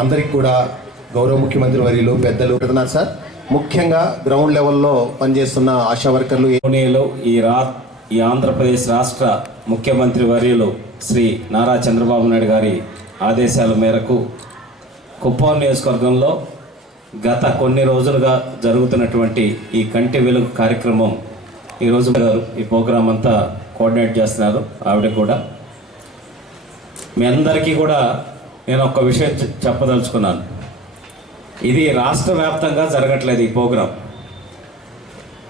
అందరికి కూడా గౌరవ ముఖ్యమంత్రి వర్యులు పెద్దలు పెడుతున్నారు సార్. ముఖ్యంగా గ్రౌండ్ లెవెల్లో పనిచేస్తున్న ఆశా వర్కర్లు పూణేలో ఈ రా ఈ ఆంధ్రప్రదేశ్ రాష్ట్ర ముఖ్యమంత్రి వర్యులు శ్రీ నారా చంద్రబాబు నాయుడు గారి ఆదేశాల మేరకు కుప్పం నియోజకవర్గంలో గత కొన్ని రోజులుగా జరుగుతున్నటువంటి ఈ కంటి వెలుగు కార్యక్రమం ఈరోజు గారు ఈ ప్రోగ్రాం అంతా కోఆర్డినేట్ చేస్తున్నారు ఆవిడ కూడా. మీ అందరికీ కూడా నేను ఒక విషయం చెప్పదలుచుకున్నాను. ఇది రాష్ట్ర వ్యాప్తంగా జరగట్లేదు ఈ ప్రోగ్రాం.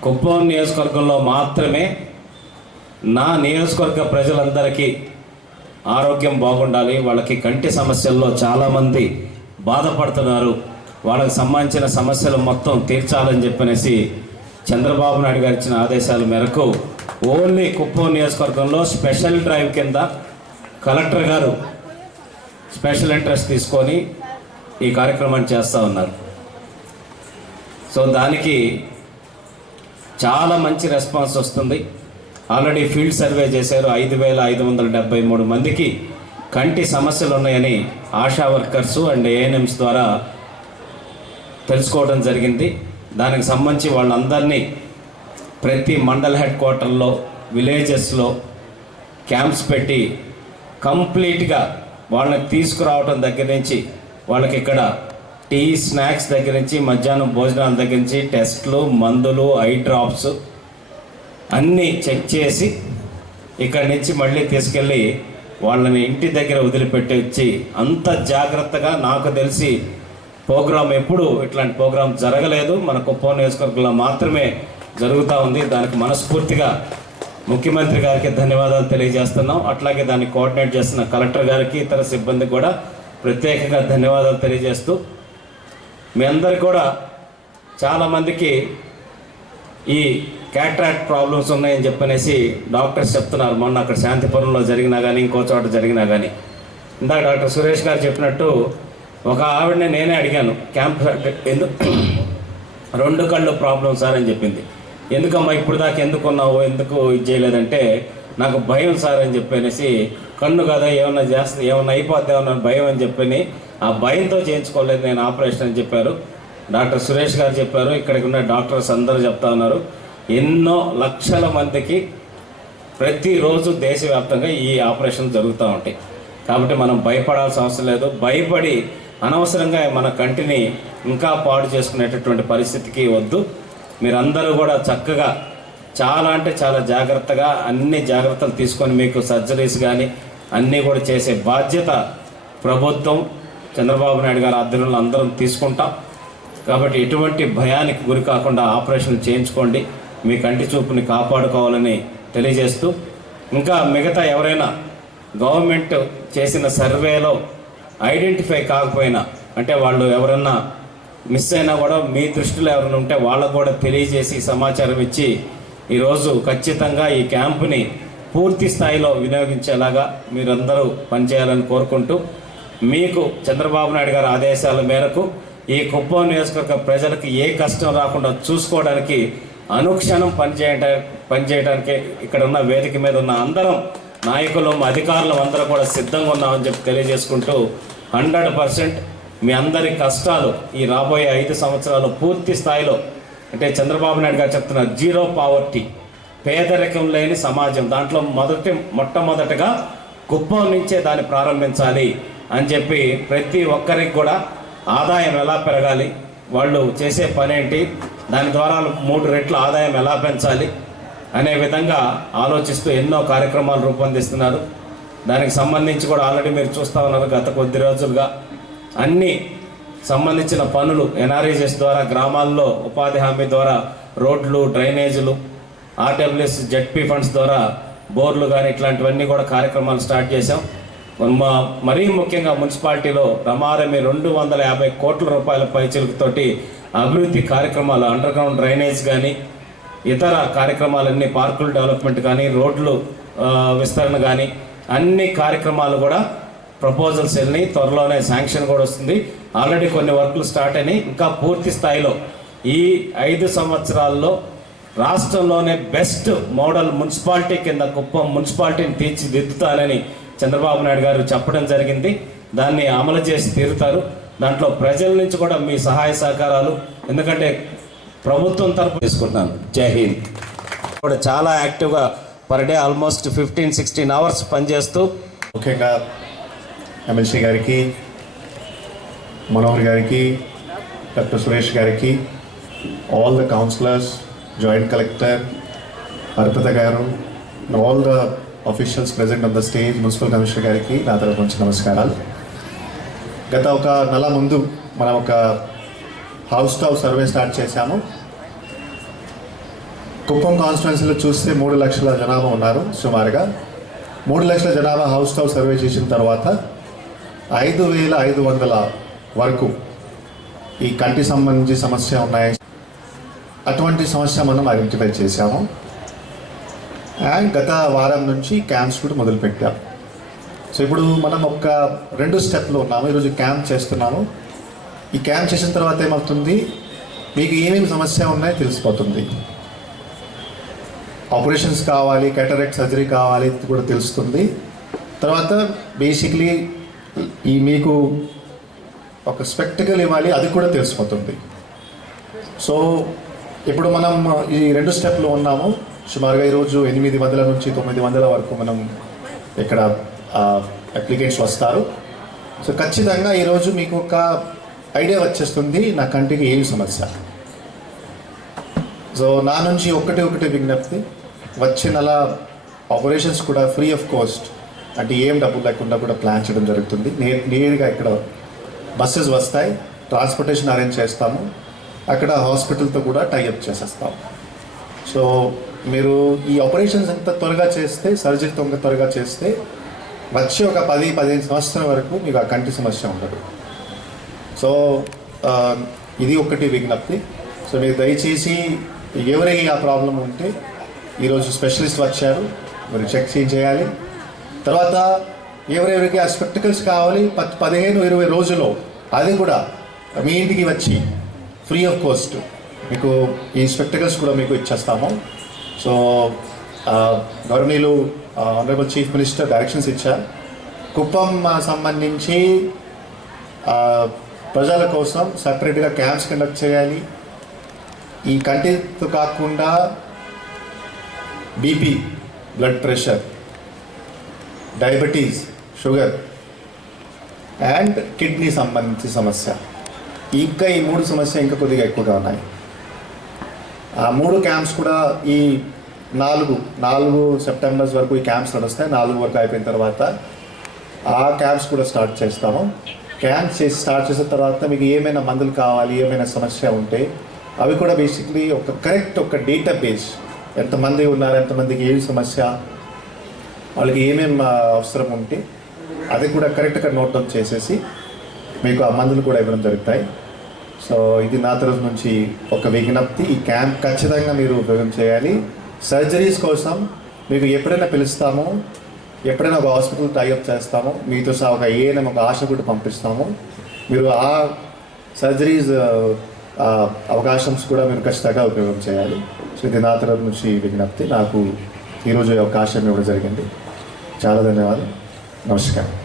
కుప్పం నియోజకవర్గంలో మాత్రమే నా నియోజకవర్గ ప్రజలందరికీ ఆరోగ్యం బాగుండాలి వాళ్ళకి కంటి సమస్యల్లో చాలామంది బాధపడుతున్నారు వాళ్ళకి సంబంధించిన సమస్యలు మొత్తం తీర్చాలని చెప్పనేసి చంద్రబాబు నాయుడు గారు ఇచ్చిన ఆదేశాల మేరకు ఓన్లీ కుప్పం నియోజకవర్గంలో స్పెషల్ డ్రైవ్ కింద కలెక్టర్ గారు స్పెషల్ ఇంట్రెస్ట్ తీసుకొని ఈ కార్యక్రమాన్ని చేస్తూ ఉన్నారు. సో దానికి చాలా మంచి రెస్పాన్స్ వస్తుంది. ఆల్రెడీ ఫీల్డ్ సర్వే చేశారు. ఐదు వేల ఐదు వందల డెబ్బై మూడు మందికి కంటి సమస్యలు ఉన్నాయని ఆశా వర్కర్సు అండ్ ఏఎన్ఎంస్ ద్వారా తెలుసుకోవడం జరిగింది. దానికి సంబంధించి వాళ్ళందరినీ ప్రతి మండల్ హెడ్ క్వార్టర్లో విలేజెస్లో క్యాంప్స్ పెట్టి కంప్లీట్గా వాళ్ళని తీసుకురావటం దగ్గర నుంచి వాళ్ళకి ఇక్కడ టీ స్నాక్స్ దగ్గర నుంచి మధ్యాహ్నం భోజనాల దగ్గర నుంచి టెస్ట్లు మందులు ఐ డ్రాప్స్ అన్నీ చెక్ చేసి ఇక్కడి నుంచి మళ్ళీ తీసుకెళ్ళి వాళ్ళని ఇంటి దగ్గర వదిలిపెట్టి వచ్చి అంత జాగ్రత్తగా నాకు తెలిసి ప్రోగ్రాం ఎప్పుడు ఇట్లాంటి ప్రోగ్రాం జరగలేదు. మన కుప్పం నియోజకవర్గంలో మాత్రమే జరుగుతూ ఉంది. దానికి మనస్ఫూర్తిగా ముఖ్యమంత్రి గారికి ధన్యవాదాలు తెలియజేస్తున్నాం. అట్లాగే దాన్ని కోఆర్డినేట్ చేస్తున్న కలెక్టర్ గారికి ఇతర సిబ్బందికి కూడా ప్రత్యేకంగా ధన్యవాదాలు తెలియజేస్తూ మీ అందరు కూడా చాలామందికి ఈ క్యాట్రాక్ట్ ప్రాబ్లమ్స్ ఉన్నాయని చెప్పనేసి డాక్టర్స్ చెప్తున్నారు. మొన్న అక్కడ శాంతిపురంలో జరిగినా కానీ ఇంకో చోట జరిగినా కానీ ఇందాక డాక్టర్ సురేష్ గారు చెప్పినట్టు ఒక ఆవిడని నేనే అడిగాను క్యాంప్ ఎందుకు రెండు కళ్ళు ప్రాబ్లం సార్ అని చెప్పింది. ఎందుకమ్మా ఇప్పుడు దాకా ఎందుకు ఉన్నావు ఎందుకు ఇది చేయలేదంటే నాకు భయం సార్ అని చెప్పనేసి కన్ను కదా ఏమన్నా చేస్తే ఏమన్నా అయిపోద్ది ఏమన్నా భయం అని చెప్పని ఆ భయంతో చేయించుకోలేదు నేను ఆపరేషన్ అని చెప్పారు. డాక్టర్ సురేష్ గారు చెప్పారు. ఇక్కడికి ఉన్న డాక్టర్స్ అందరూ చెప్తా ఉన్నారు. ఎన్నో లక్షల మందికి ప్రతిరోజు దేశవ్యాప్తంగా ఈ ఆపరేషన్ జరుగుతూ ఉంటాయి. కాబట్టి మనం భయపడాల్సిన అవసరం లేదు. భయపడి అనవసరంగా మన కంటిని ఇంకా పాడు చేసుకునేటటువంటి పరిస్థితికి వద్దు. మీరందరూ కూడా చక్కగా చాలా అంటే చాలా జాగ్రత్తగా అన్ని జాగ్రత్తలు తీసుకొని మీకు సర్జరీస్ కానీ అన్నీ కూడా చేసే బాధ్యత ప్రభుత్వం చంద్రబాబు నాయుడు గారి ఆధ్వర్యంలో అందరం తీసుకుంటాం. కాబట్టి ఎటువంటి భయానికి గురి కాకుండా ఆపరేషన్ చేయించుకోండి. మీ కంటి చూపుని కాపాడుకోవాలని తెలియజేస్తూ ఇంకా మిగతా ఎవరైనా గవర్నమెంట్ చేసిన సర్వేలో ఐడెంటిఫై కాకపోయినా అంటే వాళ్ళు ఎవరన్నా మిస్ అయినా కూడా మీ దృష్టిలో ఎవరైనా ఉంటే వాళ్ళకు కూడా తెలియజేసి సమాచారం ఇచ్చి ఈరోజు ఖచ్చితంగా ఈ క్యాంపుని పూర్తి స్థాయిలో వినియోగించేలాగా మీరందరూ పనిచేయాలని కోరుకుంటూ మీకు చంద్రబాబు నాయుడు గారి ఆదేశాల మేరకు ఈ కుప్పం నియోజకవర్గ ప్రజలకు ఏ కష్టం రాకుండా చూసుకోవడానికి అనుక్షణం పనిచేయట పనిచేయడానికి ఇక్కడ ఉన్న వేదిక మీద ఉన్న అందరం నాయకులు అధికారులు అందరూ కూడా సిద్ధంగా ఉన్నామని చెప్పి తెలియజేసుకుంటూ హండ్రెడ్ పర్సెంట్ మీ అందరి కష్టాలు ఈ రాబోయే ఐదు సంవత్సరాలు పూర్తి స్థాయిలో అంటే చంద్రబాబు నాయుడు గారు చెప్తున్నారు జీరో పావర్టీ పేదరికం లేని సమాజం దాంట్లో మొదటి మొట్టమొదటగా కుప్పం నుంచే దాన్ని ప్రారంభించాలి అని చెప్పి ప్రతి ఒక్కరికి కూడా ఆదాయం ఎలా పెరగాలి వాళ్ళు చేసే పనేంటి దాని ద్వారా మూడు రెట్ల ఆదాయం ఎలా పెంచాలి అనే విధంగా ఆలోచిస్తూ ఎన్నో కార్యక్రమాలు రూపొందిస్తున్నారు. దానికి సంబంధించి కూడా ఆల్రెడీ మీరు చూస్తూ ఉన్నారు గత కొద్ది రోజులుగా. అన్ని సంబంధించిన పనులు ఎన్ఆర్ఈజెస్ ద్వారా గ్రామాల్లో ఉపాధి హామీ ద్వారా రోడ్లు డ్రైనేజీలు ఆర్డబ్ల్యూఎస్ జెడ్పీ ఫండ్స్ ద్వారా బోర్లు కానీ ఇట్లాంటివన్నీ కూడా కార్యక్రమాలు స్టార్ట్ చేశాం. మా మరీ ముఖ్యంగా మున్సిపాలిటీలో రమారమి రెండు వందల యాభై కోట్ల రూపాయల పైచిలుకతోటి అభివృద్ధి కార్యక్రమాలు అండర్ గ్రౌండ్ డ్రైనేజ్ కానీ ఇతర కార్యక్రమాలన్నీ పార్కుల డెవలప్మెంట్ కానీ రోడ్లు విస్తరణ కానీ అన్ని కార్యక్రమాలు కూడా ప్రపోజల్స్ వెళ్ళి త్వరలోనే శాంక్షన్ కూడా వస్తుంది. ఆల్రెడీ కొన్ని వర్క్లు స్టార్ట్ అయినాయి. ఇంకా పూర్తి స్థాయిలో ఈ ఐదు సంవత్సరాల్లో రాష్ట్రంలోనే బెస్ట్ మోడల్ మున్సిపాలిటీ కింద కుప్పం మున్సిపాలిటీని తీర్చిదిద్దుతానని చంద్రబాబు నాయుడు గారు చెప్పడం జరిగింది. దాన్ని అమలు చేసి తీరుతారు. దాంట్లో ప్రజల నుంచి కూడా మీ సహాయ సహకారాలు. ఎందుకంటే ప్రభుత్వం తరపు తీసుకుంటున్నాను. జై హింద్. కూడా చాలా యాక్టివ్గా per day almost fifteen sixteen hours పనిచేస్తూ ముఖ్యంగా ఎమ్మెల్సీ గారికి మనోహర్ గారికి డాక్టర్ సురేష్ గారికి all the councillors joint collector Arpita గారు all the officials present on the stage municipal commissioner గారికి నా తరపు నుంచి నమస్కారాలు. గత ఒక నెల ముందు మనం ఒక house to house survey start చేశాము. కుప్పం కాన్స్టిట్యున్సీలో చూస్తే మూడు లక్షల జనాభా ఉన్నారు సుమారుగా. మూడు లక్షల జనాభా హౌస్ టు హౌస్ సర్వే చేసిన తర్వాత ఐదు వేల ఐదు వందల వరకు ఈ కంటి సంబంధించి సమస్య ఉన్నాయి అటువంటి సమస్య మనం ఐడెంటిఫై చేశాము. అండ్ గత వారం నుంచి క్యాంప్స్ కూడా మొదలుపెట్టాం. సో ఇప్పుడు మనం ఒక రెండు స్టెప్లో ఉన్నాము. ఈరోజు క్యాంప్ చేస్తున్నాము. ఈ క్యాంప్ చేసిన తర్వాత ఏమవుతుంది? మీకు ఏమేమి సమస్య ఉన్నాయో తెలిసిపోతుంది. ఆపరేషన్స్ కావాలి కేటరెక్ట్ సర్జరీ కావాలి కూడా తెలుస్తుంది. తర్వాత బేసిక్లీ ఈ మీకు ఒక స్పెక్టికల్ ఇవ్వాలి అది కూడా తెలిసిపోతుంది. సో ఇప్పుడు మనం ఈ రెండు స్టెప్లో ఉన్నాము. సుమారుగా ఈరోజు ఎనిమిది వందల నుంచి తొమ్మిది వందల వరకు మనం ఇక్కడ అప్లికెంట్స్ వస్తారు. సో ఖచ్చితంగా ఈరోజు మీకు ఒక ఐడియా వచ్చేస్తుంది నా కంటికి ఏమి సమస్య. సో నా నుంచి ఒకటి ఒకటి విజ్ఞప్తి. వచ్చే నెల ఆపరేషన్స్ కూడా ఫ్రీ ఆఫ్ కాస్ట్ అంటే ఏం డబ్బులు లేకుండా కూడా ప్లాన్ చేయడం జరుగుతుంది. నే నేరుగా ఇక్కడ బస్సెస్ వస్తాయి. ట్రాన్స్పోర్టేషన్ అరేంజ్ చేస్తాము. అక్కడ హాస్పిటల్తో కూడా టైఅప్ చేసేస్తాం సో మీరు ఈ ఆపరేషన్స్ ఎంత త్వరగా చేస్తే సర్జరీ తొంగ త్వరగా చేస్తే వచ్చే ఒక పది పదిహేను సంవత్సరం వరకు మీకు ఆ కంటి సమస్య ఉండదు. సో ఇది ఒకటి విజ్ఞప్తి. సో మీరు దయచేసి ఎవరికి ఆ ప్రాబ్లం ఉంటే ఈరోజు స్పెషలిస్ట్ వచ్చారు. మీరు చెక్ చేయాలి. తర్వాత ఎవరెవరికి ఆ స్పెక్టికల్స్ కావాలి పత్ పదిహేను ఇరవై రోజుల్లో అది కూడా మీ ఇంటికి వచ్చి ఫ్రీ ఆఫ్ కాస్ట్ మీకు ఈ స్పెక్టికల్స్ కూడా మీకు ఇచ్చేస్తాము. సో గవర్నీలు ఆనరబుల్ చీఫ్ మినిస్టర్ డైరెక్షన్స్ ఇచ్చారు. కుప్పం సంబంధించి ప్రజల కోసం సపరేట్గా క్యాంప్స్ కండక్ట్ చేయాలి. ఈ కంటితో కాకుండా BP blood pressure diabetes sugar and kidney సంబంధించి సమస్య. ఇంకా ఈ మూడు సమస్య ఇంకా కొద్దిగా ఎక్కువగా ఉన్నాయి. ఆ మూడు క్యాంప్స్ కూడా ఈ నాలుగు నాలుగు సెప్టెంబర్స్ వరకు ఈ క్యాంప్స్ నడుస్తాయి. నాలుగు వరకు అయిపోయిన తర్వాత ఆ క్యాంప్స్ కూడా స్టార్ట్ చేస్తాము. క్యాంప్స్ చేసి స్టార్ట్ చేసిన తర్వాత మీకు ఏమైనా మందులు కావాలి ఏమైనా సమస్య ఉంటే అవి కూడా బేసిక్లీ ఒక కరెక్ట్ ఒక డేటా బేస్ ఎంతమంది ఉన్నారు ఎంతమందికి ఏం సమస్య వాళ్ళకి ఏమేమి అవసరం ఉంటే అది కూడా కరెక్ట్గా నోట్ డౌన్ చేసేసి మీకు ఆ మందులు కూడా ఇవ్వడం జరుగుతాయి. సో ఇది నా తరఫు నుంచి ఒక విజ్ఞప్తి. ఈ క్యాంప్ ఖచ్చితంగా మీరు ఉపయోగం చేయాలి. సర్జరీస్ కోసం మీకు ఎప్పుడైనా పిలుస్తాము ఎప్పుడైనా ఒక హాస్పిటల్ టైఅప్ చేస్తాము మీతో సహా ఒక ఏఎన్ఎం ఒక ఆశ కూడా పంపిస్తాము. మీరు ఆ సర్జరీస్ అవకాశంస్ కూడా మీరు ఖచ్చితంగా ఉపయోగం చేయాలి. సో ఇది నా తరఫు నుంచి విజ్ఞప్తి. నాకు ఈరోజు అవకాశం ఇవ్వడం జరిగింది. చాలా ధన్యవాదాలు. నమస్కారం.